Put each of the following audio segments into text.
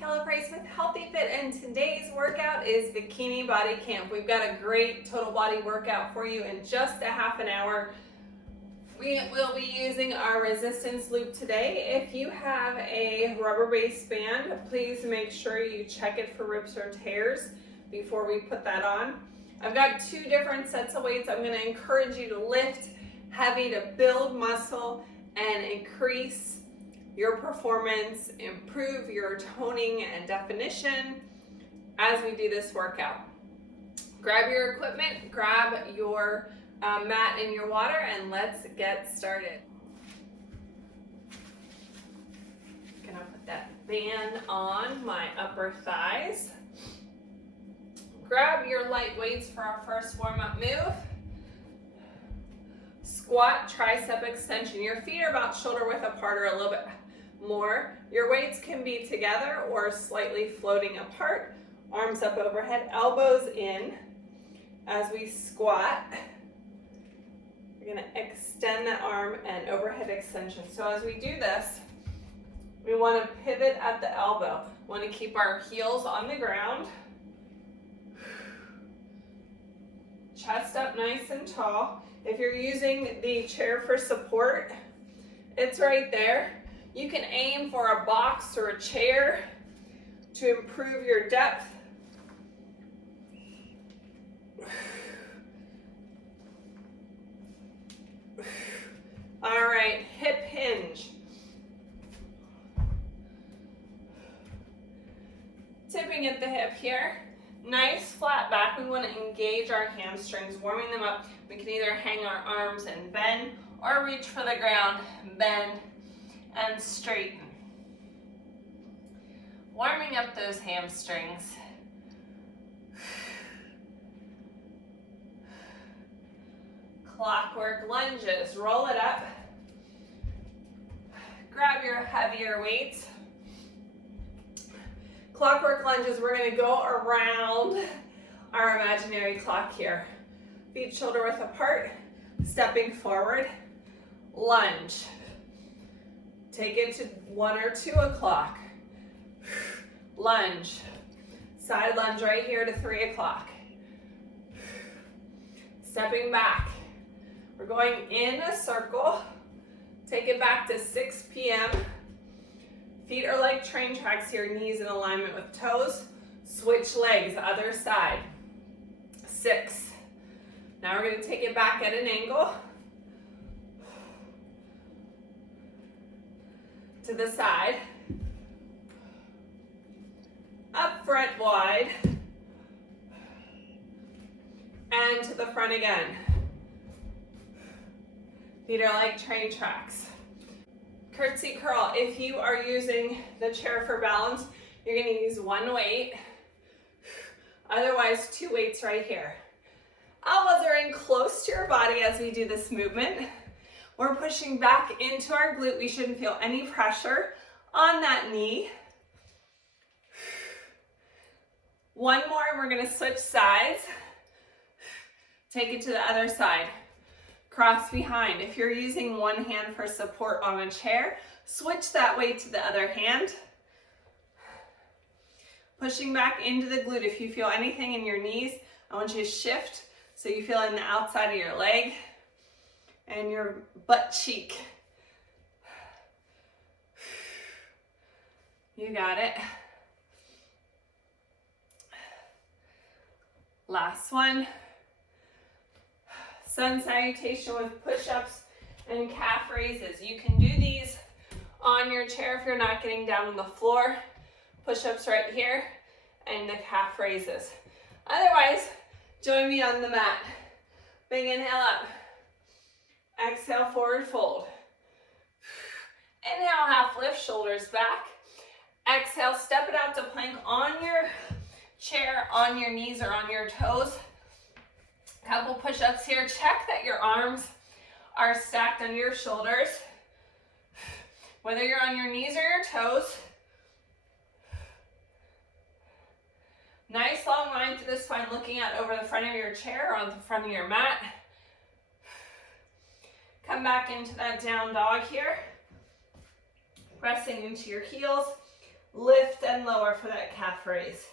Kelly Price with Healthy Fit, and today's workout is Bikini Body Camp. We've got a great total body workout for you in just a half an hour. We will be using our resistance loop today. If you have a rubber-based band, please make sure you check it for rips or tears before we put that on. I've got two different sets of weights. I'm going to encourage you to lift heavy to build muscle and increase your performance, improve your toning and definition as we do this workout. Grab your equipment, grab your mat and your water, and let's get started. Gonna put that band on my upper thighs. Grab your light weights for our first warm-up move. Squat, tricep extension. Your feet are about shoulder width apart or a little bit more. Your weights can be together or slightly floating apart. Arms up overhead, elbows in. As we squat, we're gonna extend the arm and overhead extension. So as we do this, we wanna pivot at the elbow. We wanna keep our heels on the ground. Chest up nice and tall. If you're using the chair for support, it's right there. You can aim for a box or a chair to improve your depth. All right, hip hinge. Tipping at the hip here. Nice flat back. We want to engage our hamstrings, warming them up. We can either hang our arms and bend or reach for the ground, bend and straighten. Warming up those hamstrings. Clockwork lunges. Roll it up. Grab your heavier weights. Clockwork lunges, we're going to go around our imaginary clock here. Feet shoulder width apart, stepping forward, lunge. Take it to 1 or 2 o'clock. Lunge. Side lunge right here to 3 o'clock. Stepping back. We're going in a circle. Take it back to 6 p.m. Feet are like train tracks here, knees in alignment with toes. Switch legs, other side. 6. Now we're going to take it back at an angle. To the side. Up front wide. And to the front again. Feet are like train tracks. Curtsy curl. If you are using the chair for balance, you're going to use one weight. Otherwise, 2 weights right here. Elbows are in close to your body as we do this movement. We're pushing back into our glute. We shouldn't feel any pressure on that knee. One more, and we're going to switch sides. Take it to the other side. Cross behind. If you're using one hand for support on a chair, switch that weight to the other hand. Pushing back into the glute. If you feel anything in your knees, I want you to shift so you feel in the outside of your leg and your butt cheek. You got it. Last one. Sun salutation with push-ups and calf raises. You can do these on your chair if you're not getting down on the floor. Push-ups right here and the calf raises. Otherwise, join me on the mat. Big inhale up. Exhale, forward fold. Inhale, half lift, shoulders back. Exhale, step it out to plank on your chair, on your knees or on your toes. Couple push-ups here. Check that your arms are stacked under your shoulders. Whether you're on your knees or your toes. Nice long line through the spine, looking out over the front of your chair or on the front of your mat. Come back into that down dog here. Pressing into your heels. Lift and lower for that calf raise.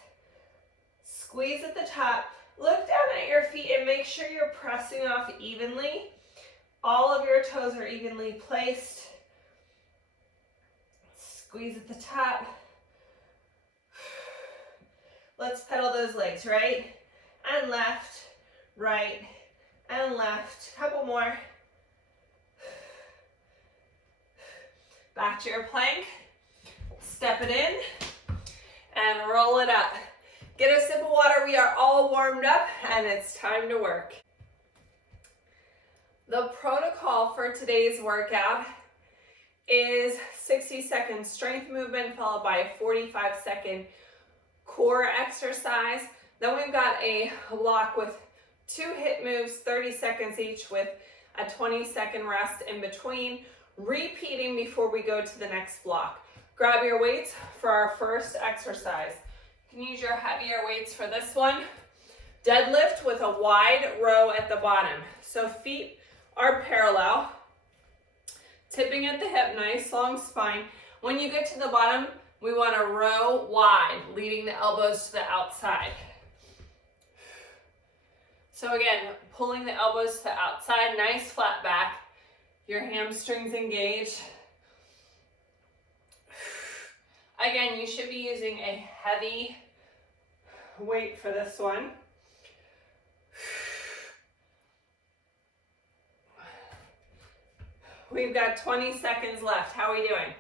Squeeze at the top. Look down at your feet and make sure you're pressing off evenly. All of your toes are evenly placed. Squeeze at the top. Let's pedal those legs, right and left, right and left. Couple more. Back to your plank. Step it in and roll it up. Get a sip of water. We are all warmed up and it's time to work. The protocol for today's workout is 60-second strength movement followed by a 45-second core exercise. Then we've got a block with 2 hip moves, 30 seconds each with a 20-second rest in between, repeating before we go to the next block. Grab your weights for our first exercise. You can use your heavier weights for this one. Deadlift with a wide row at the bottom. So feet are parallel, tipping at the hip, nice long spine. When you get to the bottom, we want to row wide, leading the elbows to the outside. So again, pulling the elbows to the outside, nice flat back, your hamstrings engaged. Again, you should be using a heavy weight for this one. We've got 20 seconds left. How are we doing?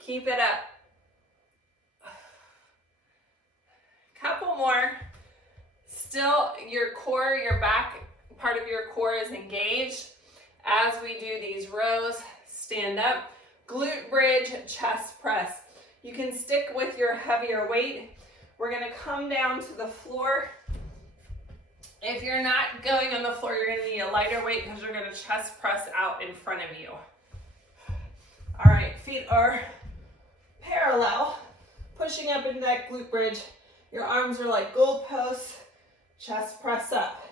Keep it up. Couple more. Still, your core, your back part of your core is engaged. As we do these rows, stand up, glute bridge, chest press. You can stick with your heavier weight. We're gonna come down to the floor. If you're not going on the floor, you're gonna need a lighter weight because you're gonna chest press out in front of you. All right, feet are parallel, pushing up into that glute bridge. Your arms are like goalposts, chest press up.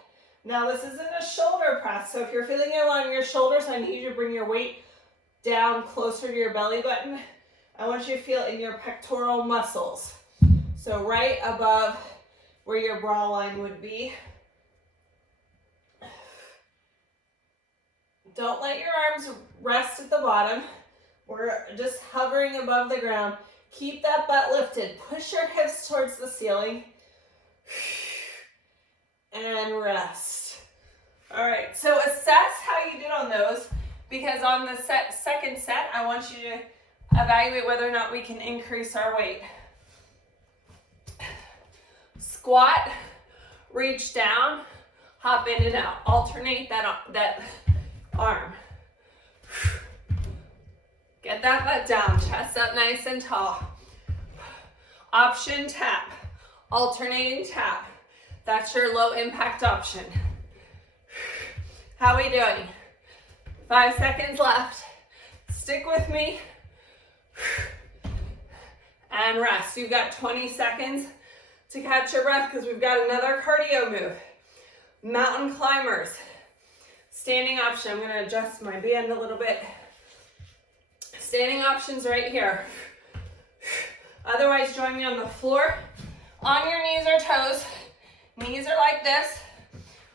Now this isn't a shoulder press, so if you're feeling it along your shoulders, I need you to bring your weight down closer to your belly button. I want you to feel it in your pectoral muscles. So right above where your bra line would be. Don't let your arms rest at the bottom. We're just hovering above the ground. Keep that butt lifted. Push your hips towards the ceiling. And rest. All right, so assess how you did on those, because on the second set, I want you to evaluate whether or not we can increase our weight. Squat, reach down, hop in and out. Alternate that arm. Get that butt down, chest up nice and tall. Option tap, alternating tap. That's your low impact option. How are we doing? 5 seconds left. Stick with me. And rest. You've got 20 seconds to catch your breath because we've got another cardio move. Mountain climbers. Standing option. I'm going to adjust my band a little bit. Standing options right here. Otherwise, join me on the floor. On your knees or toes. Knees are like this.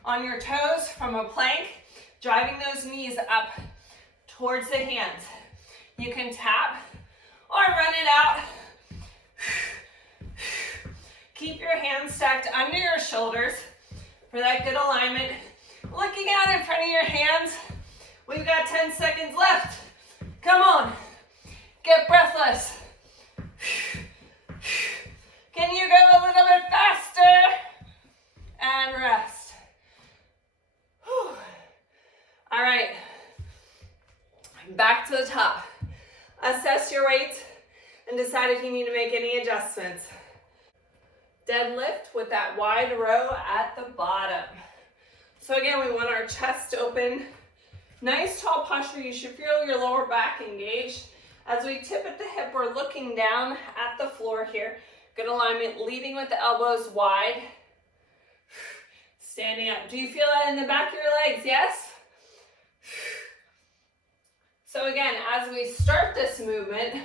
On your toes from a plank, driving those knees up towards the hands. You can tap or run it out. Keep your hands stacked under your shoulders for that good alignment. Looking out in front of your hands. We've got 10 seconds left. Come on. Get breathless. Can you go a little bit faster? And rest. Whew. All right. Back to the top. Assess your weight and decide if you need to make any adjustments. Deadlift with that wide row at the bottom. So again, we want our chest open. Nice tall posture. You should feel your lower back engaged. As we tip at the hip, we're looking down at the floor here. Good alignment, leading with the elbows wide. Standing up. Do you feel that in the back of your legs? Yes? So again, as we start this movement,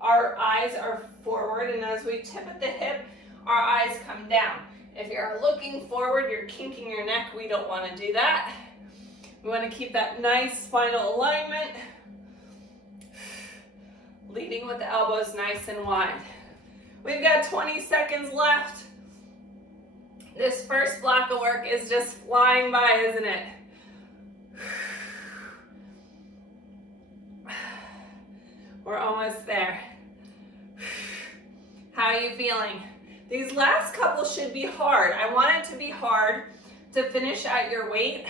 our eyes are forward, and as we tip at the hip, our eyes come down. If you're looking forward, you're kinking your neck. We don't want to do that. We want to keep that nice spinal alignment. Leading with the elbows nice and wide. We've got 20 seconds left. This first block of work is just flying by, isn't it? We're almost there. How are you feeling? These last couple should be hard. I want it to be hard to finish at your weight.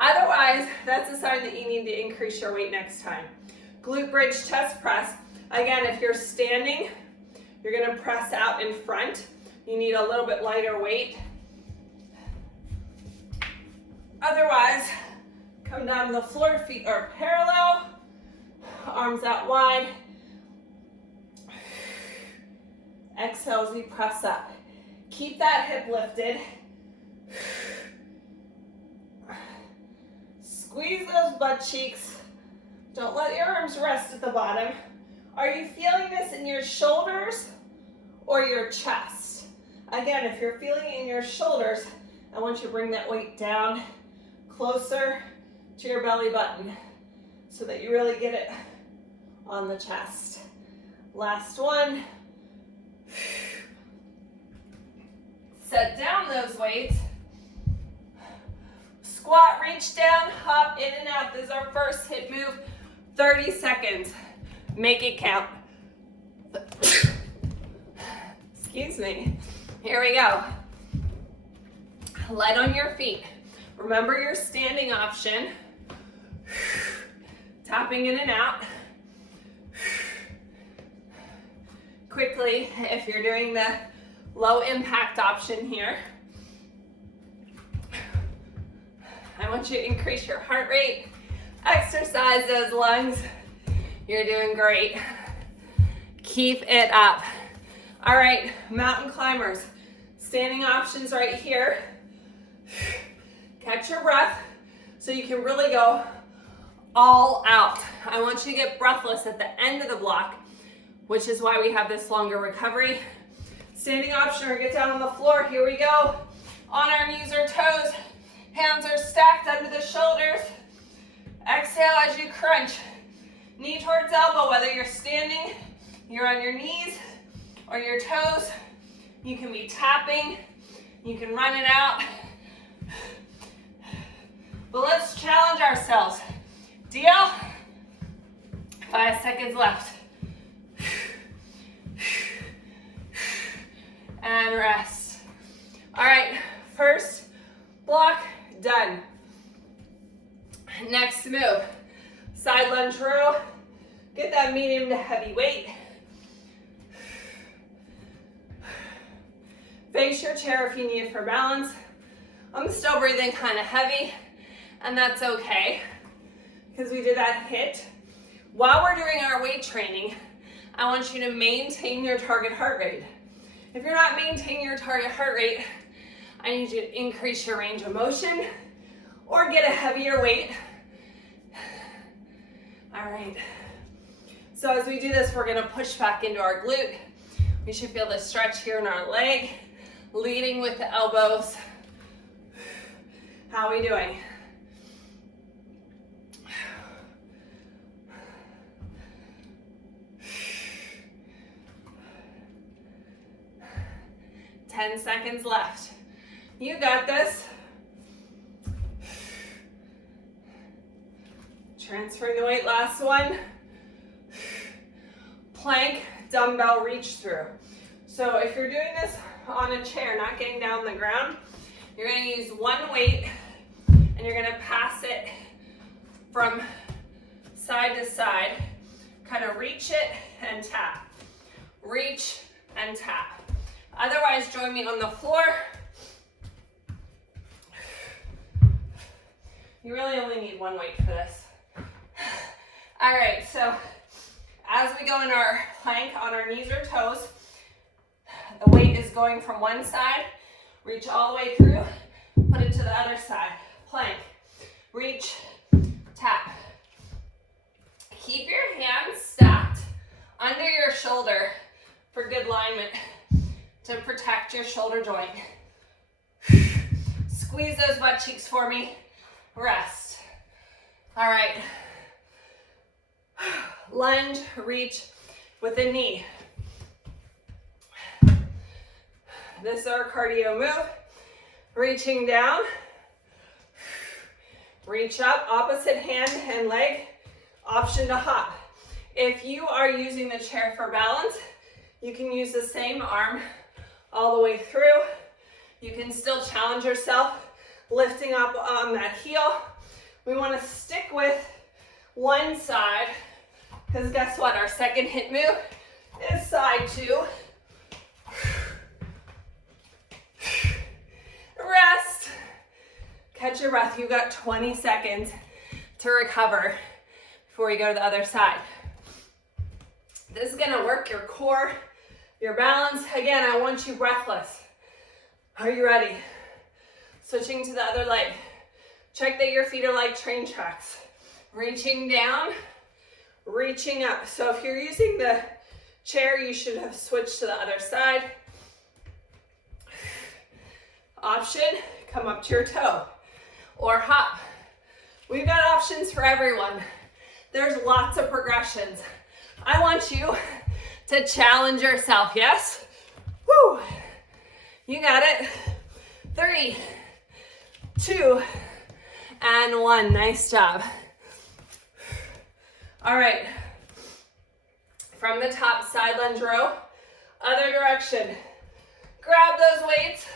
Otherwise, that's a sign that you need to increase your weight next time. Glute bridge chest press. Again, if you're standing, you're gonna press out in front. You need a little bit lighter weight. Otherwise, come down to the floor, feet are parallel, arms out wide. Exhale as we press up. Keep that hip lifted. Squeeze those butt cheeks. Don't let your arms rest at the bottom. Are you feeling this in your shoulders or your chest? Again, if you're feeling it in your shoulders, I want you to bring that weight down closer to your belly button so that you really get it on the chest. Last one. Set down those weights. Squat, reach down, hop in and out. This is our first hip move. 30 seconds. Make it count. Excuse me. Here we go. Light on your feet. Remember your standing option. Tapping in and out. Quickly, if you're doing the low impact option here, I want you to increase your heart rate, exercise those lungs. You're doing great. Keep it up. All right, mountain climbers. Standing options right here. Catch your breath so you can really go all out. I want you to get breathless at the end of the block, which is why we have this longer recovery. Standing option, or get down on the floor. Here we go. On our knees or toes. Hands are stacked under the shoulders. Exhale as you crunch. Knee towards elbow, whether you're standing, you're on your knees or your toes. You can be tapping. You can run it out. But let's challenge ourselves. Deal? 5 seconds left. And rest. All right, first block done. Next move, side lunge row. Get that medium to heavy weight. Face your chair if you need it for balance. I'm still breathing kind of heavy, and that's okay because we did that hit. While we're doing our weight training, I want you to maintain your target heart rate. If you're not maintaining your target heart rate, I need you to increase your range of motion or get a heavier weight. All right. So as we do this, we're gonna push back into our glute. We should feel the stretch here in our leg, leading with the elbows. How are we doing? Ten seconds left. You got this. Transferring the weight, last one. Plank, dumbbell reach through. So if you're doing this on a chair, not getting down on the ground, you're gonna use one weight and you're gonna pass it from side to side. Kind of reach it and tap. Reach and tap. Otherwise, join me on the floor. You really only need one weight for this. All right, so as we go in our plank on our knees or toes, the weight is going from one side, reach all the way through, put it to the other side. Plank, reach, tap. Keep your hands stacked under your shoulder for good alignment to protect your shoulder joint. Squeeze those butt cheeks for me. Rest. All right. Lunge, reach with the knee. This is our cardio move. Reaching down. Reach up, opposite hand and leg. Option to hop. If you are using the chair for balance, you can use the same arm all the way through. You can still challenge yourself, lifting up on that heel. We want to stick with one side, because guess what? Our second hip move is side 2. Rest. Catch your breath. You've got 20 seconds to recover before you go to the other side. This is gonna work your core, your balance. Again, I want you breathless. Are you ready? Switching to the other leg. Check that your feet are like train tracks. Reaching down, reaching up. So if you're using the chair, you should have switched to the other side. Option, come up to your toe or hop. We've got options for everyone. There's lots of progressions. I want you to challenge yourself, yes? Woo! You got it. 3, 2, and 1. Nice job. All right. From the top, side lunge row. Other direction. Grab those weights.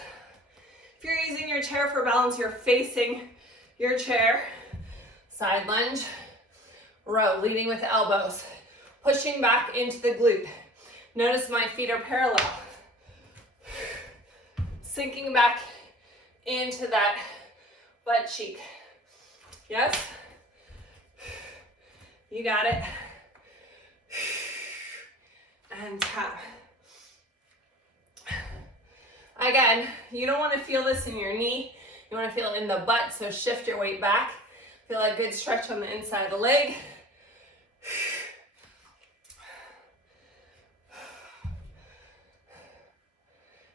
If you're using your chair for balance, you're facing your chair. Side lunge row, leading with elbows. Pushing back into the glute. Notice my feet are parallel. Sinking back into that butt cheek. Yes? You got it. And tap. Again, you don't want to feel this in your knee. You want to feel it in the butt, so shift your weight back. Feel a good stretch on the inside of the leg.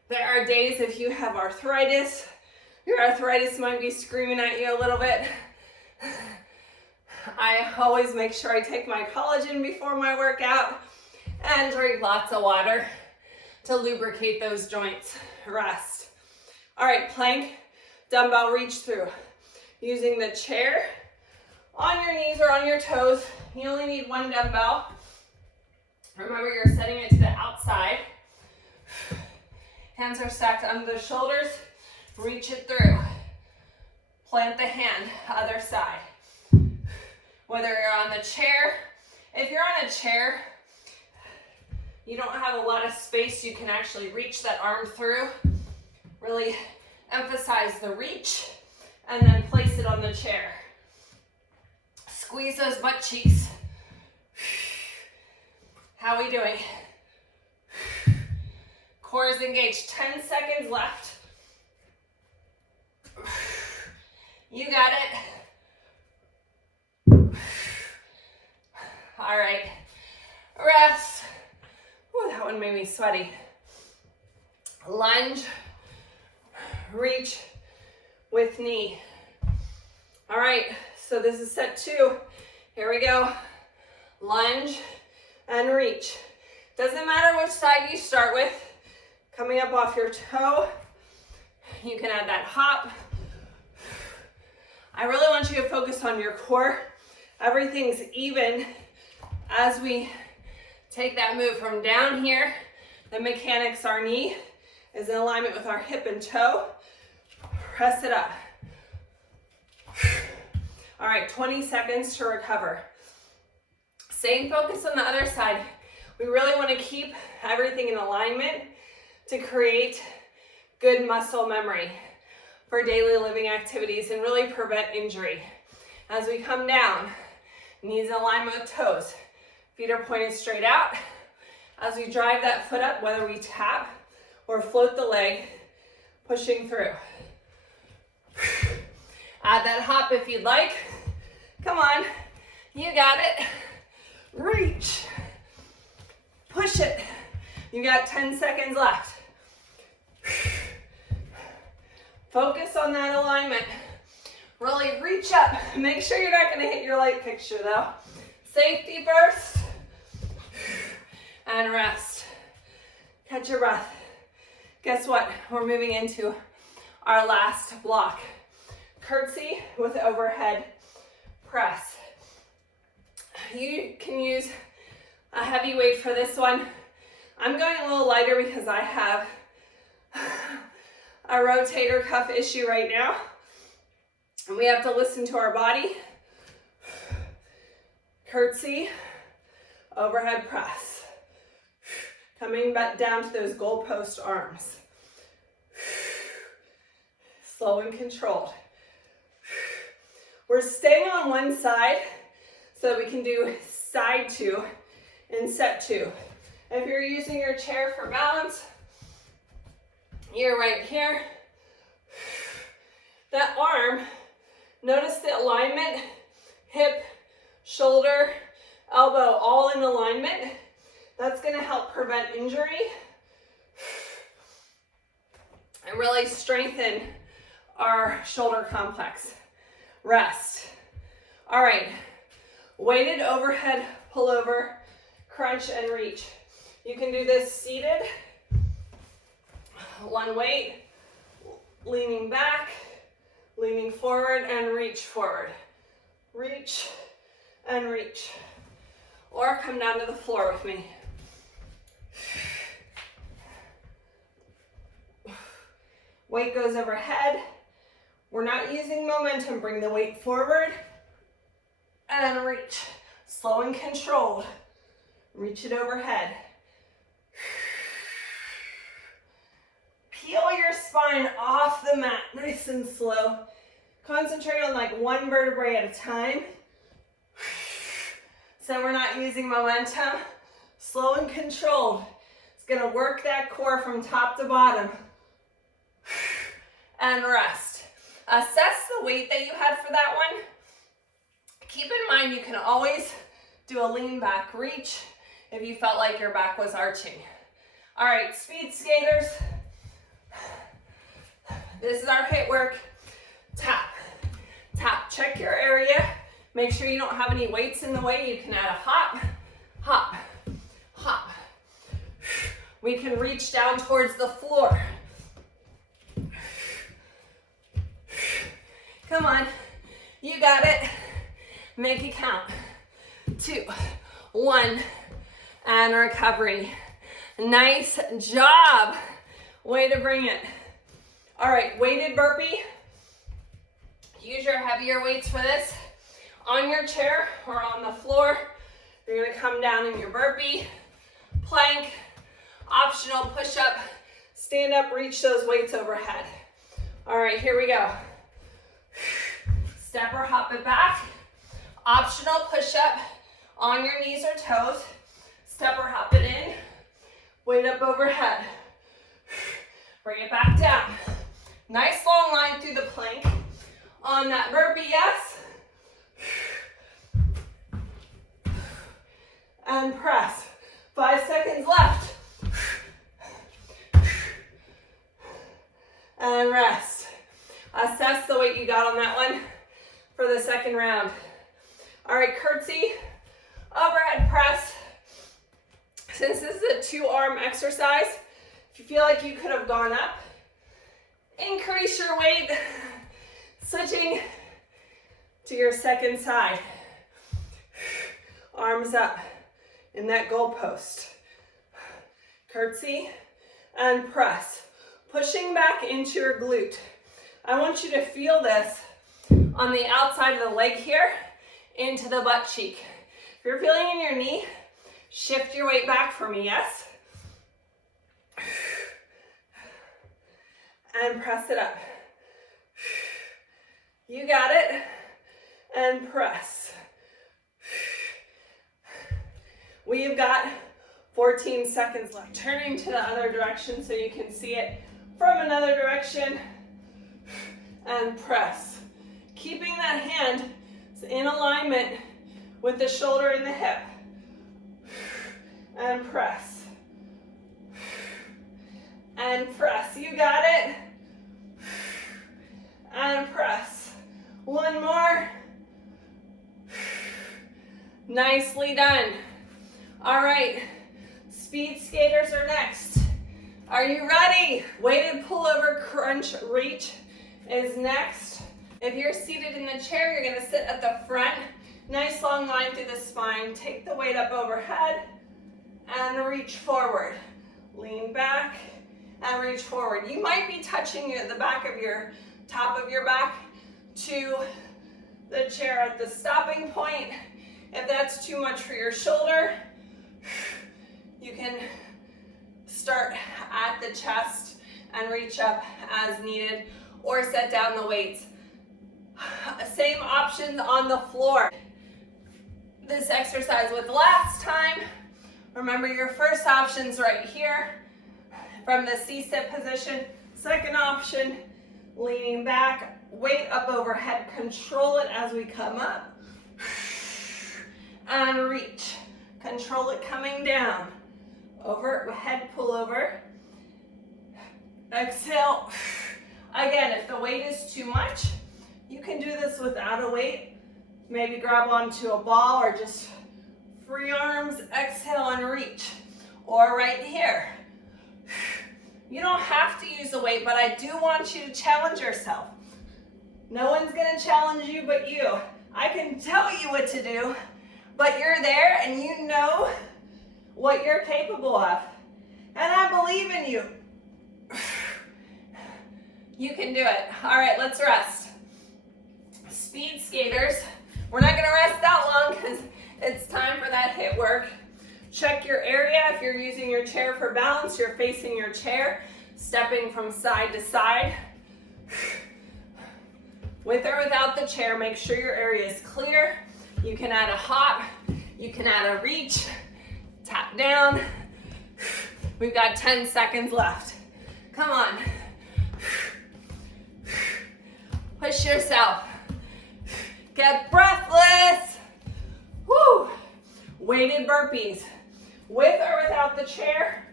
There are days if you have arthritis, your arthritis might be screaming at you a little bit. I always make sure I take my collagen before my workout and drink lots of water to lubricate those joints. Rest. All right, plank, dumbbell reach through. Using the chair on your knees or on your toes. You only need one dumbbell. Remember, you're setting it to the outside. Hands are stacked under the shoulders. Reach it through. Plant the hand, other side. Whether you're on the chair, if you're on a chair, you don't have a lot of space, you can actually reach that arm through. Really emphasize the reach and then place it on the chair. Squeeze those butt cheeks. How are we doing? Core is engaged. 10 seconds left. You got it. All right. Rest. Ooh, that one made me sweaty. Lunge. Reach with knee. All right. So this is set 2. Here we go. Lunge and reach. Doesn't matter which side you start with. Coming up off your toe. You can add that hop. I really want you to focus on your core. Everything's even as we take that move from down here. The mechanics, our knee is in alignment with our hip and toe. Press it up. All right, 20 seconds to recover. Same focus on the other side. We really want to keep everything in alignment to create good muscle memory for daily living activities and really prevent injury. As we come down, knees in alignment with toes. Feet are pointed straight out. As we drive that foot up, whether we tap or float the leg, pushing through. Add that hop if you'd like. Come on, you got it. reach, push it. You got 10 seconds left. Focus on that alignment. Really reach up. Make sure you're not going to hit your light fixture though. Safety first. And rest. Catch your breath. Guess what? We're moving into our last block. Curtsy with overhead press. You can use a heavy weight for this one. I'm going a little lighter because I have a rotator cuff issue right now. And we have to listen to our body. Curtsy, overhead press. Coming back down to those goalpost arms. Slow and controlled. We're staying on one side so we can do side 2 and set 2. If you're using your chair for balance, you're right here. That arm, notice the alignment, hip, shoulder, elbow, all in alignment. That's going to help prevent injury and really strengthen our shoulder complex. Rest. All right, weighted overhead pullover, crunch and reach. You can do this seated, one weight, leaning back, leaning forward and reach forward. Reach and reach. Or come down to the floor with me. Weight goes overhead. We're not using momentum. Bring the weight forward and reach. Slow and controlled. Reach it overhead. Peel your spine off the mat, nice and slow. Concentrate on like one vertebrae at a time. So we're not using momentum. Slow and controlled. It's gonna work that core from top to bottom. And rest. Assess the weight that you had for that one. Keep in mind you can always do a lean back reach if you felt like your back was arching. All right, speed skaters. This is our hit work. Tap, tap, check your area. Make sure you don't have any weights in the way. You can add a hop, hop, hop. We can reach down towards the floor. Come on, you got it. Make it count. 2, 1, and recovery. Nice job. Way to bring it. All right, weighted burpee. Use your heavier weights for this. On your chair or on the floor, you're gonna come down in your burpee, plank, optional push-up, stand up, reach those weights overhead. All right, here we go. Step or hop it back. Optional push-up on your knees or toes. Step or hop it in. Weight up overhead. Bring it back down. Nice long line through the plank. On that burpee, yes. And press. 5 seconds left. And rest. Assess the weight you got on that one for the second round. All right, curtsy, overhead press. Since this is a 2-arm exercise, if you feel like you could have gone up, increase your weight, switching to your second side. Arms up in that goalpost. Curtsy and press. Pushing back into your glute. I want you to feel this on the outside of the leg here into the butt cheek. If you're feeling in your knee, shift your weight back for me, yes? And press it up. You got it. And press. We've got 14 seconds left. Turning to the other direction so you can see it from another direction. And press. Keeping that hand in alignment with the shoulder and the hip. and press. And press. You got it. And press. One more. Nicely done. All right, speed skaters are next. Are you ready? Weighted pullover crunch reach is next. If you're seated in the chair, you're gonna sit at the front. Nice long line through the spine. Take the weight up overhead and reach forward. Lean back and reach forward. You might be touching the back of your, top of your back to the chair at the stopping point. If that's too much for your shoulder, you can start at the chest and reach up as needed, or set down the weights. Same options on the floor. This exercise with last time. Remember your first option's right here from the C-sit position. Second option, leaning back, weight up overhead, control it as we come up. And reach. Control it coming down. Overhead pull over. Exhale. Again, if the weight is too much, you can do this without a weight. Maybe grab onto a ball or just free arms, exhale and reach. Or right here. You don't have to use a weight, but I do want you to challenge yourself. No one's gonna challenge you but you. I can tell you what to do, but you're there and you know what you're capable of. And I believe in you. You can do it. All right, let's rest. Speed skaters. We're not gonna rest that long because it's time for that hip work. Check your area. If you're using your chair for balance, you're facing your chair, stepping from side to side. With or without the chair, make sure your area is clear. You can add a hop, you can add a reach, tap down. We've got 10 seconds left. Come on. Push yourself. Get breathless. Woo. Weighted burpees. With or without the chair.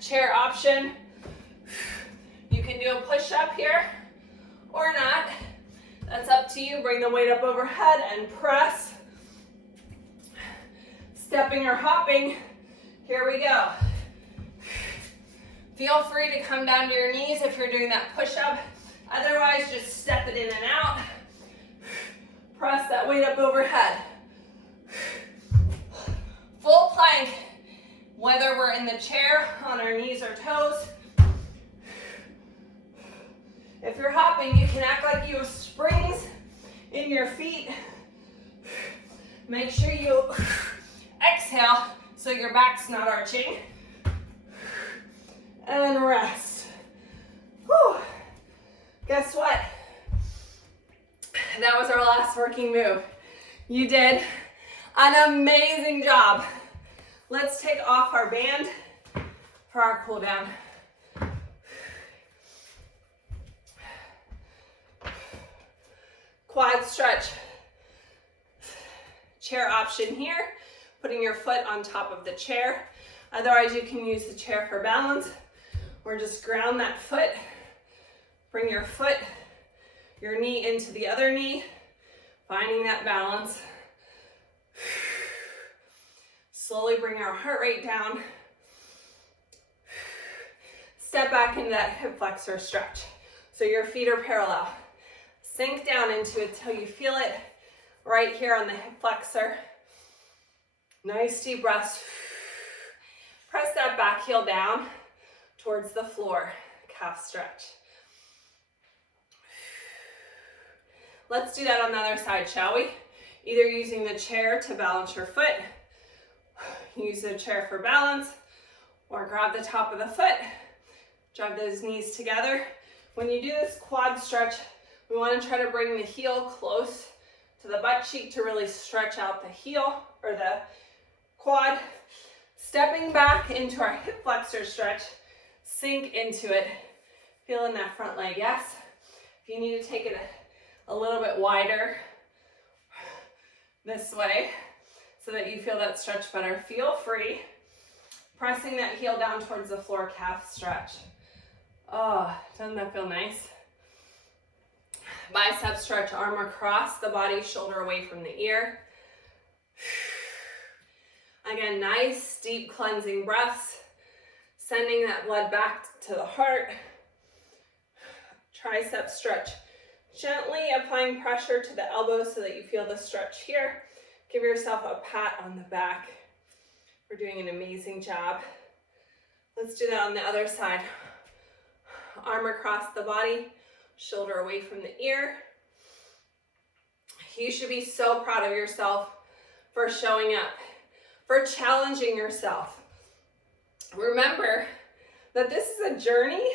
Chair option. You can do a push-up here or not. That's up to you. Bring the weight up overhead and press. Stepping or hopping. Here we go. Feel free to come down to your knees if you're doing that push-up. Otherwise, just step it in and out. Press that weight up overhead. Full plank, whether we're in the chair, on our knees or toes. If you're hopping, you can act like you have springs in your feet. Make sure you exhale so your back's not arching. And rest. Whew. Guess what? That was our last working move. You did an amazing job. Let's take off our band for our cool down. Quad stretch. Chair option here, putting your foot on top of the chair. Otherwise, you can use the chair for balance, or just ground that foot. Bring your foot, your knee into the other knee, finding that balance. Slowly bring our heart rate down. Step back into that hip flexor stretch. So your feet are parallel. Sink down into it till you feel it right here on the hip flexor. Nice deep breaths. Press that back heel down towards the floor, calf stretch. Let's do that on the other side, shall we? Either using the chair to balance your foot, use the chair for balance, or grab the top of the foot, jog those knees together. When you do this quad stretch, we want to try to bring the heel close to the butt cheek to really stretch out the heel or the quad. Stepping back into our hip flexor stretch, sink into it. Feeling that front leg, yes? If you need to take it a little bit wider this way, so that you feel that stretch better. Feel free pressing that heel down towards the floor, calf stretch. Oh, doesn't that feel nice? Bicep stretch, arm across the body, shoulder away from the ear. Again, nice, deep cleansing breaths, sending that blood back to the heart. Tricep stretch, gently applying pressure to the elbows so that you feel the stretch here. Give yourself a pat on the back. We're doing an amazing job. Let's do that on the other side. Arm across the body, shoulder away from the ear. You should be so proud of yourself for showing up, for challenging yourself. Remember that this is a journey,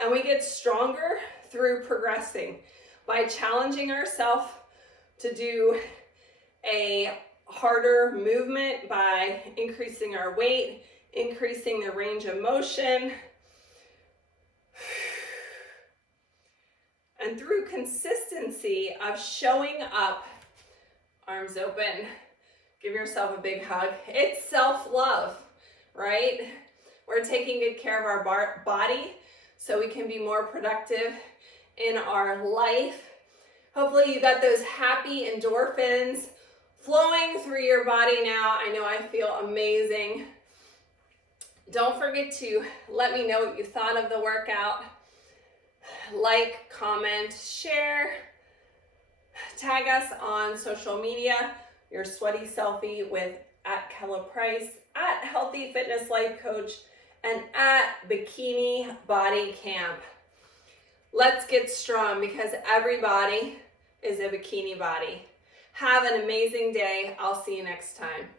and we get stronger through progressing by challenging ourselves to do a harder movement, by increasing our weight, increasing the range of motion. And through consistency of showing up, arms open, give yourself a big hug. It's self-love, right? We're taking good care of our body so we can be more productive in our life. Hopefully you got those happy endorphins flowing through your body now. I know I feel amazing. Don't forget to let me know what you thought of the workout. Like, comment, share, tag us on social media, your sweaty selfie with @KellaPrice, @Healthy Fitness Life Coach, and @Bikini Body Camp. Let's get strong because everybody is a bikini body. Have an amazing day. I'll see you next time.